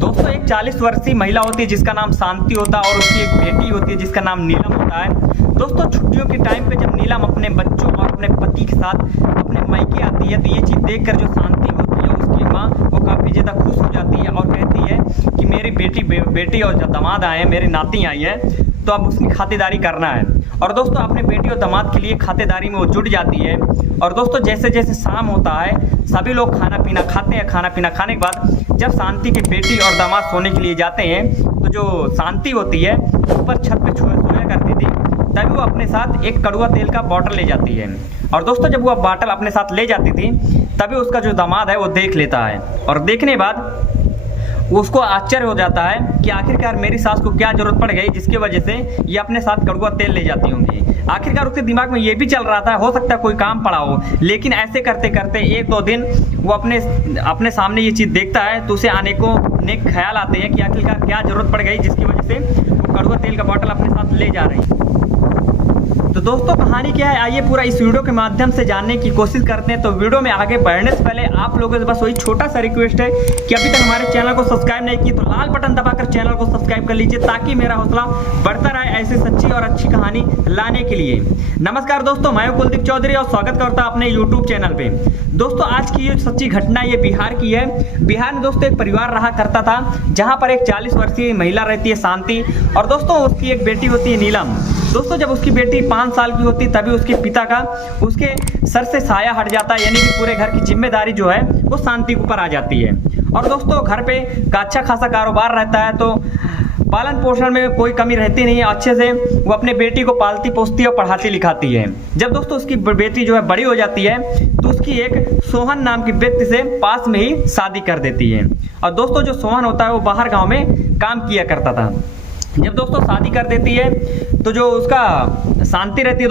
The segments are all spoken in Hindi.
दोस्तों एक 40 वर्षीय महिला होती है जिसका नाम शांति होता है और उसकी एक बेटी होती है जिसका नाम नीलम होता है। दोस्तों छुट्टियों के टाइम पे जब नीलम अपने बच्चों और अपने पति के साथ अपने मायके आती है तो ये चीज़ देखकर जो शांति होती है उसकी माँ वो काफ़ी ज़्यादा खुश हो जाती है और कहती है कि मेरी बेटी और दामाद आए हैं, मेरी नाती आई है, तो अब उसकी खातिरदारी करना है। और दोस्तों अपने बेटी और दामाद के लिए खातिरदारी में वो जुट जाती है। और दोस्तों जैसे जैसे शाम होता है सभी लोग खाना पीना खाते हैं। खाना पीना खाने के बाद जब शांति की बेटी और दामाद सोने के लिए जाते हैं तो जो शांति होती है ऊपर छत पे सोया करती थी, तभी वो अपने साथ एक कड़वा तेल का बॉटल ले जाती है। और दोस्तों जब वो बॉटल अपने साथ ले जाती थी तभी उसका जो दामाद है वो देख लेता है और देखने के बाद उसको आश्चर्य हो जाता है कि आखिरकार मेरी सास को क्या जरूरत पड़ गई जिसकी वजह से ये अपने साथ कड़वा तेल ले जाती होंगी। आखिरकार उसके दिमाग में ये भी चल रहा था, हो सकता है कोई काम पड़ा हो, लेकिन ऐसे करते करते एक दो दिन वो अपने सामने ये चीज़ देखता है तो उसे अनेकों नेक ख्याल आते हैं कि आखिरकार क्या जरूरत पड़ गई जिसकी वजह से वो कड़वा तेल का बॉटल अपने साथ ले जा रही है। तो दोस्तों कहानी क्या है, आइए पूरा इस वीडियो के माध्यम से जानने की कोशिश करते हैं। तो वीडियो में आगे बढ़ने से पहले आप लोगों से बस वही छोटा सा रिक्वेस्ट है कि अभी तक हमारे चैनल को सब्सक्राइब नहीं की तो लाल बटन दबाकर चैनल को सब्सक्राइब कर लीजिए ताकि मेरा हौसला बढ़ता रहे ऐसी सच्ची और अच्छी कहानी लाने के लिए। नमस्कार दोस्तों, मैं हूं कुलदीप चौधरी और स्वागत करता हूं अपने यूट्यूब चैनल पे। दोस्तों आज की ये सच्ची घटना ये बिहार की है। बिहार में दोस्तों एक परिवार रहा करता था जहाँ पर एक 40 वर्षीय महिला रहती है शांति, और दोस्तों उसकी एक बेटी होती है नीलम। दोस्तों जब उसकी बेटी 5 साल की होती तभी उसके पिता का उसके सर से साया हट जाता है, यानी कि पूरे घर की जिम्मेदारी जो है वो शांति के ऊपर आ जाती है। और दोस्तों घर पे का अच्छा खासा कारोबार रहता है तो पालन पोषण में कोई कमी रहती नहीं है। अच्छे से वो अपने बेटी को पालती पोसती और पढ़ाती लिखाती है। जब दोस्तों उसकी बेटी जो है बड़ी हो जाती है तो उसकी एक सोहन नाम की व्यक्ति से पास में ही शादी कर देती है। और दोस्तों जो सोहन होता है वो बाहर गाँव में काम किया करता था। जब दोस्तों शादी कर देती है तो जो उसका शांति रहती है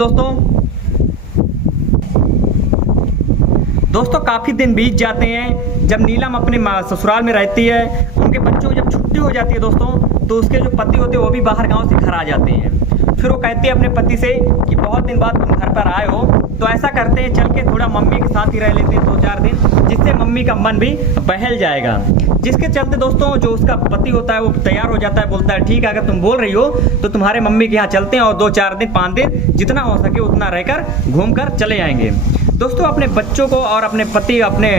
दोस्तों काफ़ी दिन बीत जाते हैं। जब नीलम अपने ससुराल में रहती है, उनके बच्चों को जब छुट्टी हो जाती है दोस्तों तो उसके जो पति होते हैं वो भी बाहर गांव से घर आ जाते हैं। फिर वो कहते हैं अपने पति से कि बहुत दिन बाद तुम घर पर आए हो तो ऐसा करते हैं चल के थोड़ा मम्मी के साथ ही रह लेते हैं 2-4 दिन, जिससे मम्मी का मन भी बहल जाएगा। जिसके चलते दोस्तों जो उसका पति होता है वो तैयार हो जाता है, बोलता है ठीक है अगर तुम बोल रही हो तो तुम्हारे मम्मी के यहाँ चलते हैं और 2-4 दिन 5 दिन जितना हो सके उतना रहकर घूम कर चले आएंगे। दोस्तों अपने बच्चों को और अपने पति अपने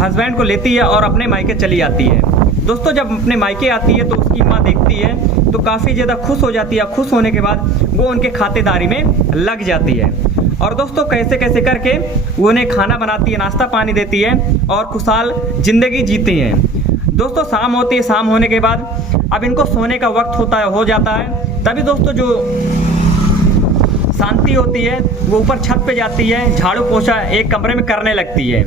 हस्बैंड को लेती है और अपने मायके चली आती है। दोस्तों जब अपने मायके आती है तो उसकी माँ देखती है तो काफ़ी ज़्यादा खुश हो जाती है। खुश होने के बाद वो उनके खातिरदारी में लग जाती है और दोस्तों कैसे कैसे करके वो उन्हें खाना बनाती है, नाश्ता पानी देती है और खुशहाल ज़िंदगी जीती हैं। दोस्तों शाम होती है, शाम होने के बाद अब इनको सोने का वक्त हो जाता है। तभी दोस्तों जो शांति होती है वो ऊपर छत पे जाती है, झाड़ू पोछा एक कमरे में करने लगती है।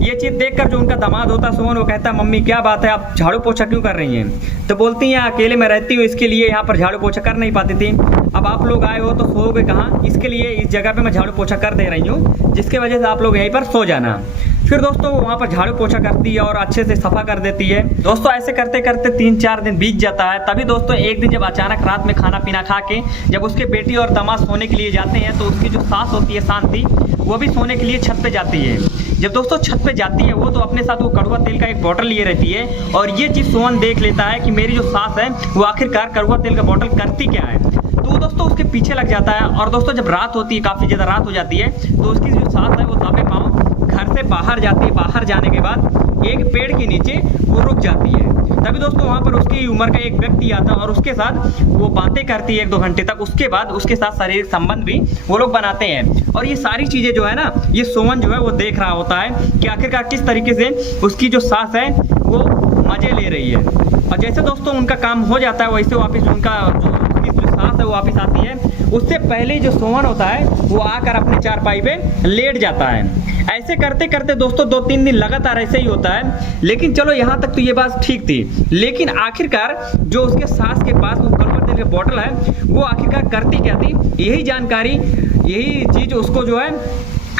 ये चीज़ देखकर जो उनका दामाद होता है सोहन वो कहता है मम्मी क्या बात है आप झाड़ू पोछा क्यों कर रही हैं? तो बोलती हैं अकेले में रहती हूँ इसके लिए यहाँ पर झाड़ू पोछा कर नहीं पाती थी, अब आप लोग आए हो तो सोओगे कहाँ, इसके लिए इस जगह पे मैं झाड़ू पोछा कर दे रही हूँ जिसके वजह से आप लोग यहीं पर सो जाना। फिर दोस्तों वहाँ पर झाड़ू पोछा करती है और अच्छे से सफा कर देती है। दोस्तों ऐसे करते करते 3-4 दिन बीत जाता है। तभी दोस्तों एक दिन जब अचानक रात में खाना पीना खा के जब उसके बेटी और दामाद सोने के लिए जाते हैं तो उसकी जो सास होती है शांति वो भी सोने के लिए छत पे जाती है। जब दोस्तों छत पे जाती है वो तो अपने साथ वो कड़वा तेल का एक बोतल लिए रहती है और ये चीज़ सोहन देख लेता है कि मेरी जो सास है वो आखिरकार कड़वा तेल का बोतल करती क्या है। तो दोस्तों उसके पीछे लग जाता है और दोस्तों जब रात होती है, काफ़ी ज़्यादा रात हो जाती है, तो उसकी जो सास है वो दाबे पाँव घर से बाहर जाती है। बाहर जाने के बाद एक पेड़ के नीचे वो रुक जाती है। तभी दोस्तों वहाँ पर उसकी उम्र का एक व्यक्ति आता है और उसके साथ वो बातें करती है 1-2 घंटे तक। उसके बाद उसके साथ शारीरिक संबंध भी वो लोग बनाते हैं। और ये सारी चीज़ें जो है ना ये सोहन जो है वो देख रहा होता है कि आखिरकार किस तरीके से उसकी जो सास है वो मज़े ले रही है। और जैसे दोस्तों उनका काम हो जाता है वैसे वापस उनका जो सास है वो वापस आती है। उससे पहले जो सोहन होता है वो आकर अपने चारपाई पे लेट जाता है। ऐसे करते करते दोस्तों 2-3 दिन लगातार ऐसे ही होता है। लेकिन चलो यहाँ तक तो ये बात ठीक थी, लेकिन आखिरकार जो उसके सास के पास वो कड़वा तेल का बोतल है वो आखिरकार करती क्या थी, यही जानकारी यही चीज़ उसको जो है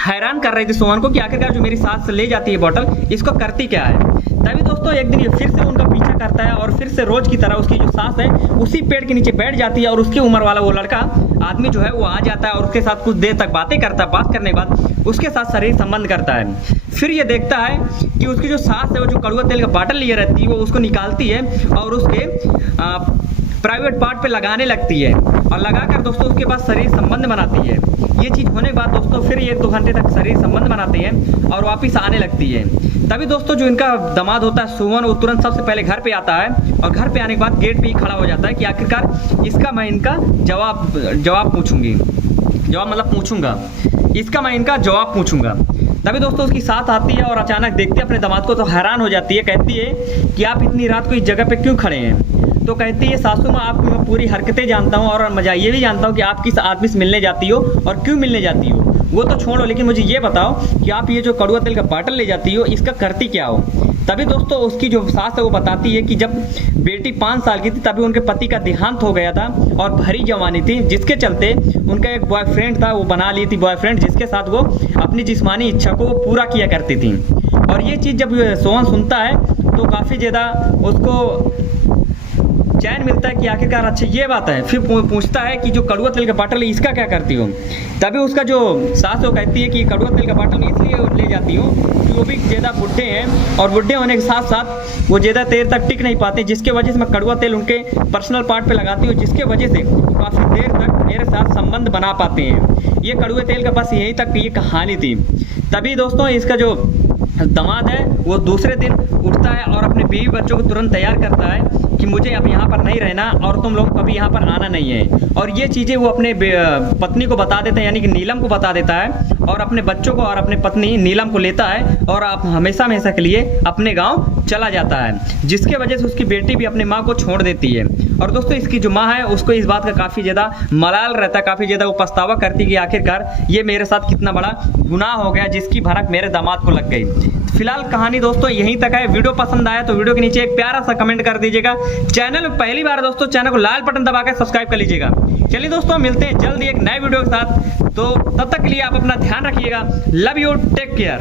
हैरान कर रही थी सोहन को कि आखिरकार जो मेरी सास से ले जाती है बोतल इसको करती क्या है। तभी दोस्तों एक दिन ये फिर से उनका पीछा करता है और फिर से रोज की तरह उसकी जो सास है उसी पेड़ के नीचे बैठ जाती है और उसकी उम्र वाला वो लड़का आदमी जो है वो आ जाता है और उसके साथ कुछ देर तक बातें करता है। बात करने के बाद उसके साथ शारीरिक संबंध करता है। फिर ये देखता है कि उसकी जो सास है वो जो कड़वा तेल का बाटल लिए रहती है वो उसको निकालती है और उसके प्राइवेट पार्ट पे लगाने लगती है और लगाकर दोस्तों उसके बाद शरीर संबंध बनाती है। ये चीज़ होने के बाद दोस्तों फिर 1-2 घंटे तक शरीर संबंध बनाते हैं और वापस आने लगती है। तभी दोस्तों जो इनका दामाद होता है सुमन वो तुरंत सबसे पहले घर पे आता है और घर पे आने के बाद गेट पे ही खड़ा हो जाता है कि आखिरकार इसका मैं इनका जवाब पूछूंगा। तभी दोस्तों उसकी साथ आती है और अचानक देखती है अपने दामाद को तो हैरान हो जाती है। कहती है कि आप इतनी रात को इस जगह पे क्यों खड़े हैं? तो कहती है सासू माँ आपकी मैं पूरी हरकतें जानता हूँ और मजा ये भी जानता हूँ कि आप किस आदमी से मिलने जाती हो और क्यों मिलने जाती हो, वो तो छोड़ो, लेकिन मुझे ये बताओ कि आप ये जो कड़वा तेल का बाटल ले जाती हो इसका करती क्या हो? तभी दोस्तों उसकी जो सास है वो बताती है कि जब बेटी 5 साल की थी तभी उनके पति का देहांत हो गया था और भरी जवानी थी, जिसके चलते उनका एक बॉयफ्रेंड था, वो बना ली थी बॉयफ्रेंड, जिसके साथ वो अपनी जिस्मानी इच्छा को पूरा किया करती थी। और ये चीज़ जब सोहन सुनता है तो काफ़ी ज़्यादा उसको चैन मिलता है कि आखिरकार अच्छा ये बात है। फिर पूछता है कि जो कड़वा तेल का बाटल है इसका क्या करती हो? तभी उसका जो सास वो कहती है कि कड़वा तेल का बाटल मैं इसलिए ले जाती हूँ कि वो भी ज़्यादा बुढ़े हैं और बुढ़े होने के साथ साथ वो ज़्यादा देर तक टिक नहीं पाते, जिसके वजह से मैं कड़वा तेल उनके पर्सनल पार्ट पे लगाती हूँ, जिसके वजह से काफ़ी देर तक मेरे साथ संबंध बना पाते हैं। ये कड़वे तेल का बस यहीं तक ये कहानी थी। तभी दोस्तों इसका जो दामाद है वो दूसरे दिन उठता है और अपने बीवी बच्चों को तुरंत तैयार करता है कि मुझे अब यहाँ पर नहीं रहना और तुम लोग कभी यहाँ पर आना नहीं है। और ये चीज़ें वो अपने पत्नी को बता देता है, यानी कि नीलम को बता देता है और अपने बच्चों को और अपने पत्नी नीलम को लेता है और आप हमेशा के लिए अपने गाँव चला जाता है, जिसके वजह से उसकी बेटी भी अपनी माँ को छोड़ देती है। और दोस्तों इसकी जो माँ है उसको इस बात का काफ़ी ज़्यादा मलाल रहता है, काफ़ी ज़्यादा वो पछतावा करती कि आखिरकार ये मेरे साथ कितना बड़ा गुनाह हो गया जिसकी भनक मेरे दामाद को लग गई। फिलहाल कहानी दोस्तों यहीं तक है। वीडियो पसंद आया तो वीडियो के नीचे एक प्यारा सा कमेंट कर दीजिएगा। चैनल में पहली बार दोस्तों चैनल को लाल बटन दबाकर सब्सक्राइब कर लीजिएगा। चलिए दोस्तों मिलते हैं जल्दी एक नए वीडियो के साथ, तो तब तक के लिए आप अपना ध्यान रखिएगा। Love you, take care.